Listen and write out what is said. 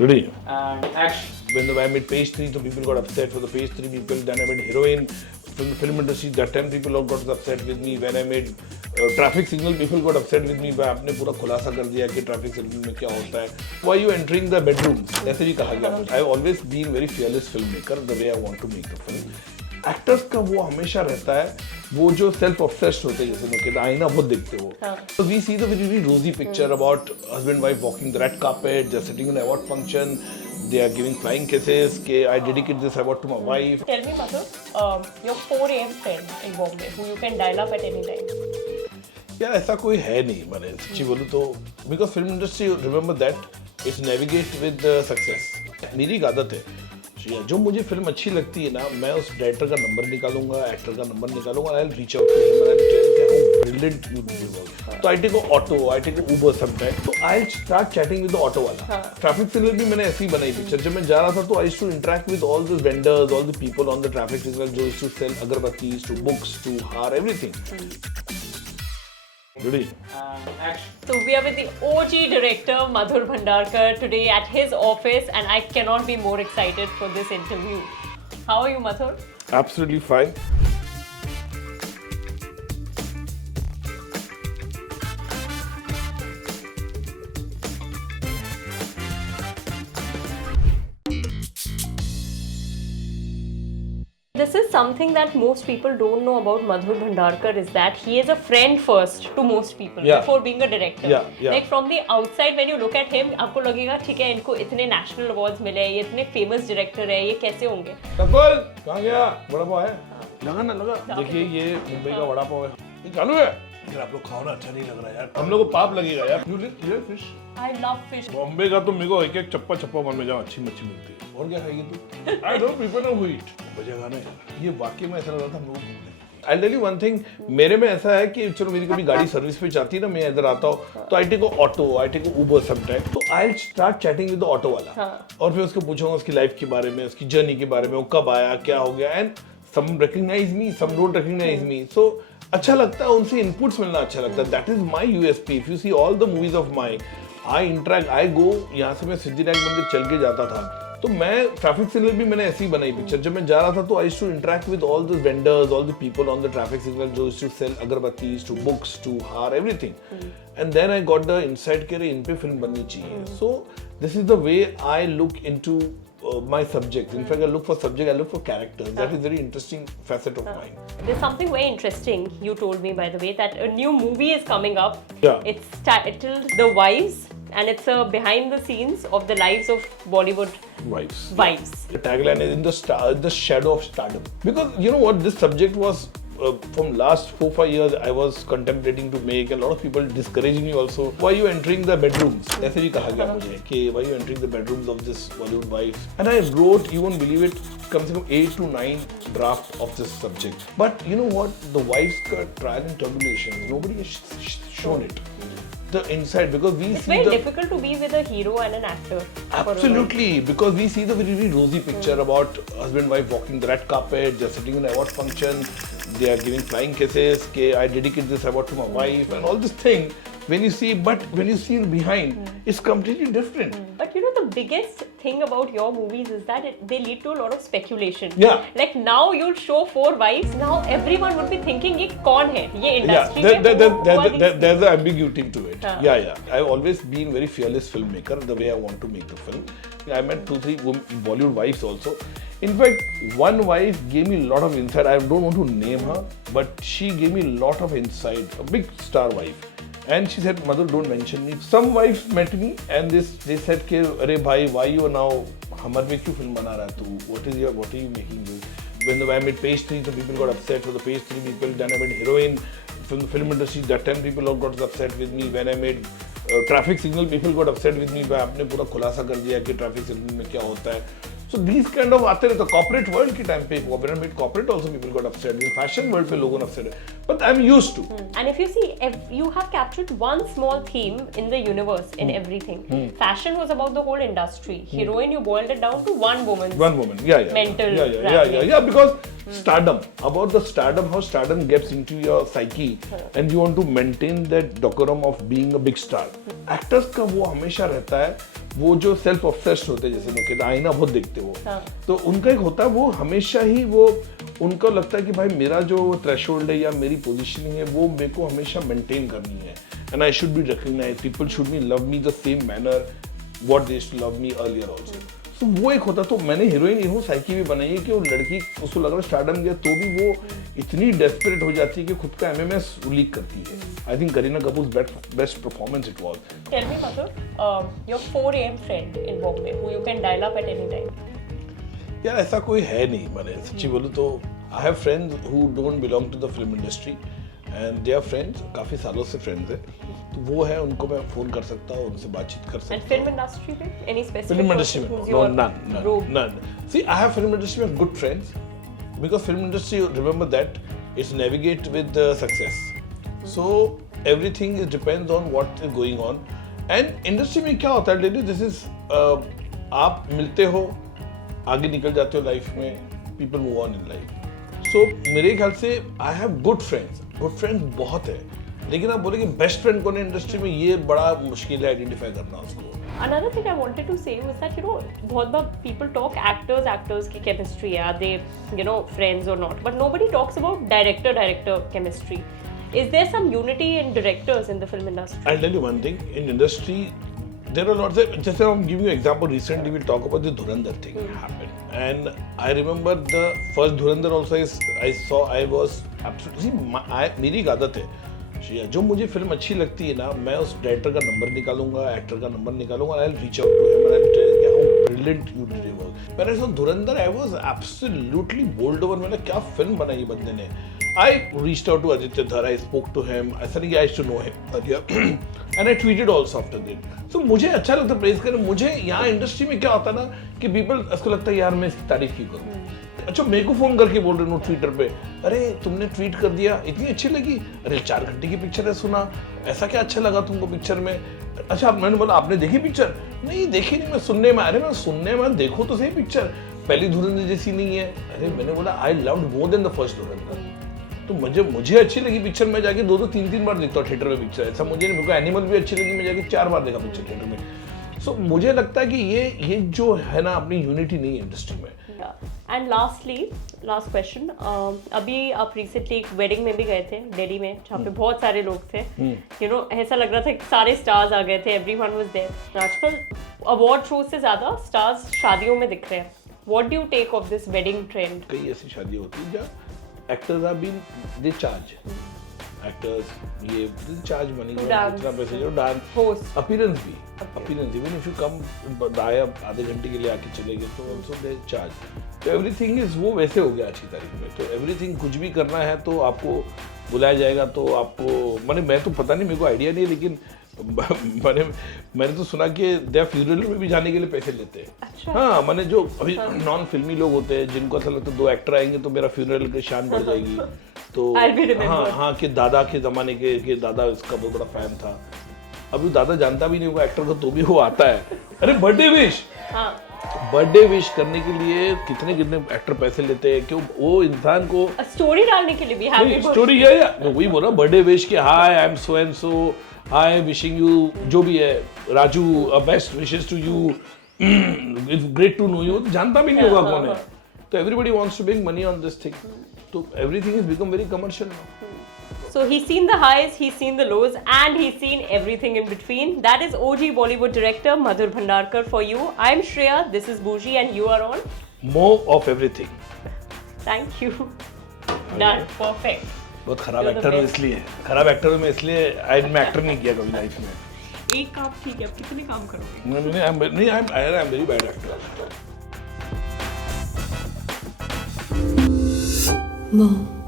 Really? And action. When I made page 3, so people got upset. For the page 3 people, then I made heroine. From the film industry, that 10 people all got upset with me. When I made traffic signal, people got upset with me. आपने पूरा खुलासा कर दिया कि traffic signal में क्या होता है. Why you entering the bedrooms? ऐसे भी कहा गया. I have always been very fearless filmmaker. The way I want to make the film. Actors का वो हमेशा रहता है वो जो सेल्फ ऑब्सेस्ड होते हैं, जैसे मैं कहता आईना बहुत देखते हो. So we see the very rosy picture about husband wife walking the red carpet, they're sitting in an award function, they are giving flying kisses. Okay, I dedicate this award to my wife. Tell me, Madhur, your 4 AM friend in Bombay who you can dial up at any time. यार ऐसा कोई है नहीं, मैंने सच्ची बोलूँ तो, because film industry, remember that, it's navigate with success. मेरी एक आदत है, जो मुझे फिल्म अच्छी लगती है ना, मैं उस डायरेक्टर का नंबर निकालूंगा, एक्टर का नंबर निकालूंगा, I will reach out to him and tell how brilliant you did. तो I take auto, I take Uber sometime, तो I start chatting with the auto वाला. ट्रैफिक सिग्नल भी मैंने ऐसी बनाई पिक्चर. जब मैं जा रहा था तो I used to interact with all the vendors, all the people on the traffic signal जो used to sell agarbattis, to books, to हार, everything. Ready? Action. So we are with the OG director Madhur Bhandarkar today at his office, and I cannot be more excited for this interview. How are you, Madhur? Absolutely fine. This is something that most people don't know about Madhur Bhandarkar, is that he is a friend first to most people before being a director. Yeah. Like from the outside when you look at him, आपको लगेगा ठीक है इनको इतने national awards मिले हैं, ये इतने famous director है, ये कैसे होंगे? नकुल कहाँ गया? वड़ा पाव है? लगा ना लगा. देखिए ये मुंबई का वड़ा पाव है. ये चालू है. अगर आप लोग खाओ ना अच्छा नहीं लग रहा यार. हम लोग को पाप लगेगा यार. ये fish. I love fish. Bombay का तो मेरे को एक एक चप्पा मन में जहाँ अच्छी मच्छी मिलती है. और क्या खाएगी तू? I don't people know who eat. बजेगा ना यार. ये वाकई में ऐसा लग रहा था हम लोग घूमने. I'll tell you one thing, मेरे में ऐसा है कि चलो मेरी कभी गाड़ी सर्विस पे जाती है ना, मैं इधर आता हूँ तो I take auto, I take Uber sometime, तो I start chatting with the auto वाला. और फिर उसको पूछूंगा उसकी लाइफ के बारे में, उसकी जर्नी के बारे में, वो कब आया, क्या हो गया, and some recognise me, some don't recognise me. So अच्छा लगता है, उनसे इनपुट्स मिलना अच्छा लगता है. That is my USP. If you see all the movies of my, I interact, I go. यहाँ से मैं सिद्धिविनायक मंदिर चल के जाता था, तो मैं ट्रैफिक सिग्नल भी मैंने ऐसी बनाई पिक्चर. जब मैं जा रहा था तो I used to interact with all the vendors, all the people on the traffic signal जो used to sell agarbattis, to books, to हार, everything. And then I got the insight कि इन पे फिल्म बननी चाहिए. So this is the way I look into my subject. In fact, I look for subject, I look for characters. That is very interesting facet of mine. There's something very interesting you told me, by the way, that a new movie is coming up. Yeah. It's titled The Wives, and it's a behind the scenes of the lives of Bollywood Wives. The tagline is in the shadow of stardom. Because you know what, this subject was from last 4-5 years I was contemplating to make. A lot of people discouraging me also. Why you entering the bedrooms? ऐसे भी कहा गया मुझे कि why you entering the bedrooms of this Bollywood wives? And I wrote, you won't believe it, कम से कम 8 to 9 draft of this subject. But you know what? The wives का trial and tribulations, nobody has shown it. The inside, because we it's see very difficult to be with a hero and an actor. Absolutely, because we see the very rosy picture about husband wife walking the red carpet, they're sitting in an award function, they are giving flying kisses. Okay, I dedicate this award to my wife, and all this thing. When you see, but when you see behind, it's completely different. But you know, the biggest thing about your movies is that they lead to a lot of speculation. Yeah. Like now you'll show 4 wives. Now everyone would be thinking, "ये कौन है? ये industry Yeah, there's an ambiguity to it. Yeah. I've always been very fearless filmmaker. The way I want to make the film. I met 2-3 Bollywood wives also. In fact, one wife gave me a lot of insight. I don't want to name her, but she gave me a lot of insight. A big star wife. And she said, Madhur, don't mention me. Some wives met me and they said, "Ke, अरे भाई, why you are now? हमारे में क्यों फिल्म बना रहा है तू? What are you making this?" When I made page 3, so people got upset. For the page 3 people, then I made heroine. From the film industry, that 10 people all got upset with me. When I made traffic signal, people got upset with me. आपने पूरा खुलासा कर दिया कि traffic signal में क्या होता है. So these kind of आते रहते corporate world के time पे when I made corporate also people got upset. In fashion world पे लोगों ने upset है. But I'm used to. And if you see, if you have captured one small theme in the universe in everything. Fashion was about the whole industry. Heroine, you boiled it down to one woman. One woman, yeah. Mental. Yeah. Because stardom, about the stardom, how stardom gets into your psyche, and you want to maintain that decorum of being a big star. Actors का वो हमेशा रहता है. वो जो self obsessed होते हैं, जैसे लोग कहते हैं आईना बहुत देखते हो, तो उनका एक होता है वो हमेशा ही वो उनको लगता है कि भाई मेरा जो थ्रेशोल्ड है या मेरी पोजीशनिंग है वो मेरे को हमेशा मेंटेन करनी है, and I should be recognised, people should be love me the same manner what they used to love me earlier also. तो वो एक होता. तो मैंने हीरोइन हूँ साइकी भी बनाई है कि वो लड़की उसको लग रहा है स्टारडम गया तो भी वो इतनी डेस्परेट हो जाती है कि खुद का एमएमएस लीक करती है. I think Kareena Kapoor best performance it was. Tell me, Madhur, your 4 AM friend in Bombay who you can dial up at any time. यार ऐसा कोई है नहीं. मैंने सच्ची बोलूँ तो I have friends who don't belong to the film industry and they are friends, काफ़ी सालों से फ्रेंड्स हैं. तो वो है, उनको मैं फ़ोन कर सकता हूँ, उनसे बातचीत कर सकता हूँ. And film industry में any specific? Film industry में who's no, your none. See, I have film industry में good friends because film industry, remember that it's navigate with success. So everything is depends on what is going on. And industry में क्या होता है, this is आप मिलते हो, आगे निकल जाते हो लाइफ में, people move on in life. So मेरे ख्याल से I have good friends बहुत है, लेकिन आप बोले कि बेस्ट फ्रेंड कौन है इंडस्ट्री में, ये बड़ा मुश्किल है आइडेंटिफाई करना उसको. Another thing I wanted to say was that, you know, बहुत बार people talk actors की chemistry, are they, you know, friends or not, but nobody talks about director chemistry. Is there some unity in directors in the film industry? I'll tell you one thing, in industry there are lots of, just I'm giving you an example, recently we'll talk about the Dhurandhar thing happened, and I remember the first Dhurandhar also I was absolutely, मेरी एक आदत है, जो मुझे फिल्म अच्छी लगती है ना, मैं उस डायरेक्टर का नंबर निकालूंगा, एक्टर का नंबर निकालूंगा, I will reach out to him and I will tell him how brilliant you did your work. When I saw Dhurandhar I was absolutely bowled over. मैंने क्या फिल्म बनाई बंदे ने. I reached out to Aditya Dhar, I spoke to him, I said I too know him and I tweeted also after that. So मुझे अच्छा लगता है प्रेज करना. मुझे यहाँ इंडस्ट्री में क्या होता है ना कि पीपल, उसको लगता है यार मैं इसकी तारीफ क्यों करूँ. अच्छा मेरे को फोन करके बोल रहे हो ट्विटर पे, अरे तुमने ट्वीट कर दिया, इतनी अच्छी लगी, अरे 4 घंटे की पिक्चर है, सुना ऐसा क्या अच्छा लगा तुमको पिक्चर में. अच्छा मैंने बोला आपने देखी पिक्चर? नहीं देखी नहीं, मैं सुनने में. अरे मैं सुनने में, देखो तो सही पिक्चर, पहली धुरंधर जैसी नहीं है. अरे मैंने बोला I loved more than the first धुरंधर. तो मुझे अच्छी लगी पिक्चर, मैं जाके 2-3 बार देखता हूँ थिएटर में पिक्चर. ऐसा मुझे नहीं, मेरे को एनिमल भी अच्छी लगी, मैं जाके 4 बार देखा पिक्चर थिएटर में. सो मुझे लगता है कि ये जो है ना अपनी यूनिटी नहीं है इंडस्ट्री में. एंड लास्ट क्वेश्चन, अभी आप रिसेंटली एक वेडिंग में भी गए थे दिल्ली में, जहाँ पे बहुत सारे लोग थे. यू नो ऐसा लग रहा था कि सारे स्टार्स आ गए थे, एवरीवन वाज देयर. आजकल अवार्ड शो से ज्यादा स्टार्स शादियों में दिख रहे हैं. What do you take of this wedding trend? कई ऐसी शादियाँ होती हैं जहाँ actors are been they charge, actors ये चार्ज मनी, इतना पैसे जो डांस होस्ट अपीयरेंस भी, appearance even if you come आधे घंटे के लिए आके चले गए तो ऑल्सो दे चार्ज. तो एवरीथिंग इज वो वैसे हो गया आज की तारीख में. तो एवरीथिंग कुछ भी करना है तो आपको बुलाया जाएगा. तो आपको मैंने, मैं तो पता नहीं, मेरे को आइडिया नहीं है, लेकिन मैंने तो सुना कि दे फ्यूनरल में भी जाने के लिए पैसे लेते हैं. अच्छा. हाँ मैंने जो अभी नॉन फिल्मी लोग होते हैं जिनको ऐसा लगता है 2 एक्टर आएंगे तो मेरा फ्यूनरल की शान बढ़ जाएगी. तो हाँ कि दादा के ज़माने के दादा इसका बहुत बड़ा फैन था. अभी दादा जानता भी नहीं होगा एक्टर को, तो भी वो आता है. अरे बर्थडे विश, बर्थडे विश करने के लिए कितने एक्टर पैसे लेते हैं. क्यों? वो इंसान को स्टोरी डालने के लिए भी हैप्पी स्टोरी है या वही बोल रहा बर्थडे विश के, hi I am so and so, hi wishing you, जो भी है, Raju best wishes to you, it's great to know you. जानता भी नहीं होगा कौन है. तो everybody wants to make money on this thing. So everything has become very commercial now. So he's seen the highs, he's seen the lows, and he's seen everything in between. That is OG Bollywood director Madhur Bhandarkar for you. I'm Shreya, this is Bougie, and you are on More of everything. Thank you. Done. Perfect. बहुत खराब एक्टर हूँ इसलिए, खराब एक्टर हूँ मैं इसलिए, मैं एक्टर नहीं किया कभी लाइफ में. एक काम ठीक है, अब कितने काम करोगे? नहीं, I'm very bad actor. More.